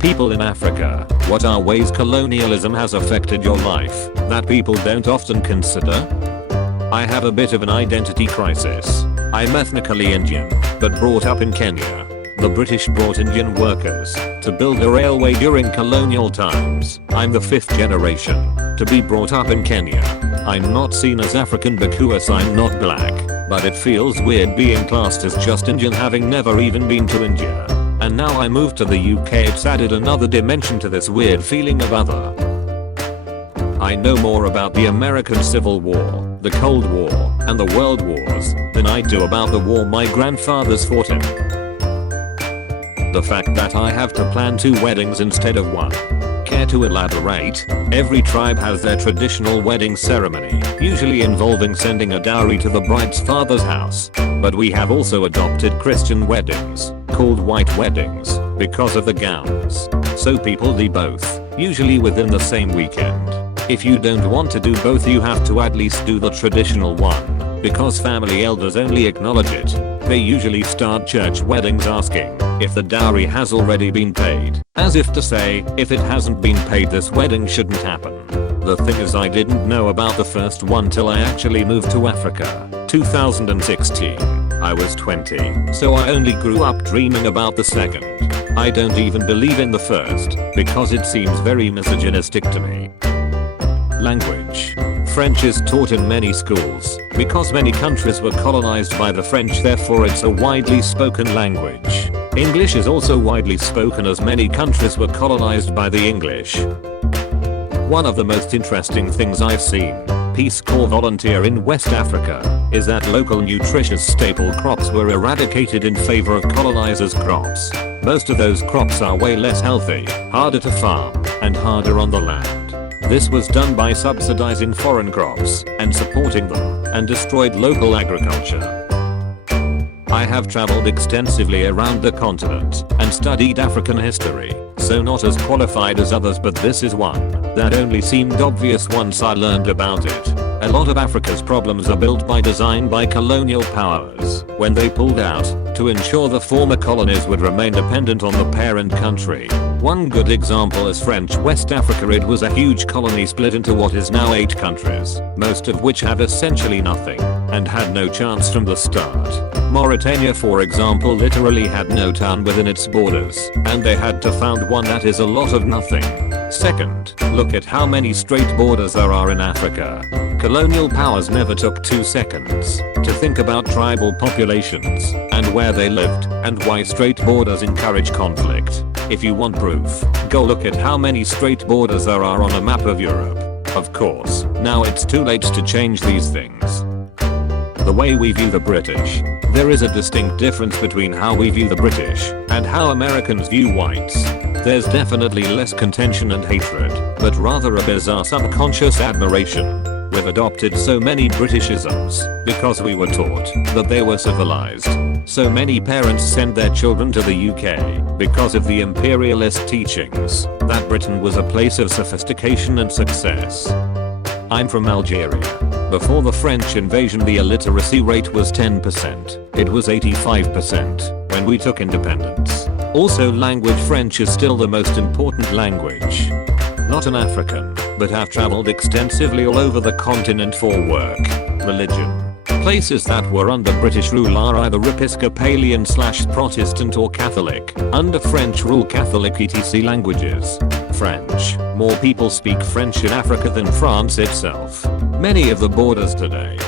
People in Africa, what are ways colonialism has affected your life that people don't often consider? I have a bit of an identity crisis. I'm ethnically Indian, but brought up in Kenya. The British brought Indian workers to build a railway during colonial times. I'm the 5th generation to be brought up in Kenya. I'm not seen as African because I'm not black, but it feels weird being classed as just Indian having never even been to India. And now I moved to the UK, it's added another dimension to this weird feeling of other. I know more about the American Civil War, the Cold War, and the World Wars than I do about the war my grandfathers fought in. The fact that I have to plan 2 weddings instead of 1. Care to elaborate? Every tribe has their traditional wedding ceremony, usually involving sending a dowry to the bride's father's house. But we have also adopted Christian weddings, called white weddings, because of the gowns. So people do both, usually within the same weekend. If you don't want to do both, you have to at least do the traditional one, because family elders only acknowledge it. They usually start church weddings asking if the dowry has already been paid, as if to say, if it hasn't been paid this wedding shouldn't happen. The thing is, I didn't know about the first one till I actually moved to Africa, 2016. I was 20, so I only grew up dreaming about the second. I don't even believe in the first, because it seems very misogynistic to me. Language. French is taught in many schools, because many countries were colonized by the French, therefore it's a widely spoken language. English is also widely spoken as many countries were colonized by the English. One of the most interesting things I've seen, Peace Corps volunteer in West Africa, is that local nutritious staple crops were eradicated in favor of colonizers' crops. Most of those crops are way less healthy, harder to farm, and harder on the land. This was done by subsidizing foreign crops and supporting them, and destroyed local agriculture. I have traveled extensively around the continent and studied African history, so not as qualified as others, but this is one that only seemed obvious once I learned about it. A lot of Africa's problems are built by design by colonial powers when they pulled out to ensure the former colonies would remain dependent on the parent country. One good example is French West Africa. It was a huge colony split into what is now 8 countries, most of which have essentially nothing and had no chance from the start. Mauritania, for example, literally had no town within its borders, and they had to found one. That is a lot of nothing. Second, look at how many straight borders there are in Africa. Colonial powers never took 2 seconds to think about tribal populations and where they lived and why straight borders encourage conflict. If you want proof, go look at how many straight borders there are on a map of Europe. Of course, now it's too late to change these things. The way we view the British. There is a distinct difference between how we view the British and how Americans view whites. There's definitely less contention and hatred, but rather a bizarre subconscious admiration. We've adopted so many Britishisms because we were taught that they were civilized. So many parents send their children to the UK because of the imperialist teachings that Britain was a place of sophistication and success. I'm from Algeria. Before the French invasion, the illiteracy rate was 10%. It was 85% when we took independence. Also, language French is still the most important language. Not an African, but have traveled extensively all over the continent for work. Religion. Places that were under British rule are either Episcopalian/Protestant or Catholic. Under French rule, Catholic etc. Languages. French. More people speak French in Africa than France itself. Many of the borders today